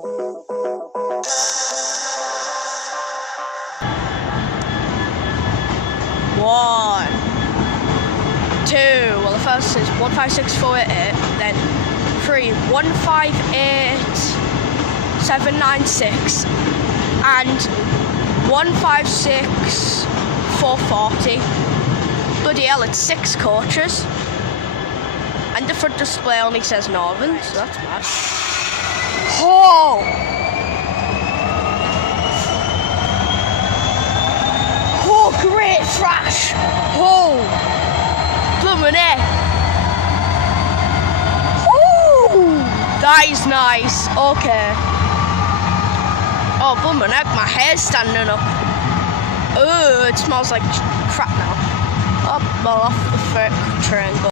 One, two. Well, the first is 1, 5, 6, 4, 8. Then 3, 1, 5, 8, 7, 9, 6, and 1, 5, 6, 4, 40. Bloody hell! It's 6 coaches, and the front display only says Northern, so that's bad. Oh! Oh, great thrash! Oh! Bloomin' heck! Ooh! That is nice. Okay. Oh, bloomin' heck, my hair's standing up. Oh, it smells like crap now. Oh, well, off the triangle.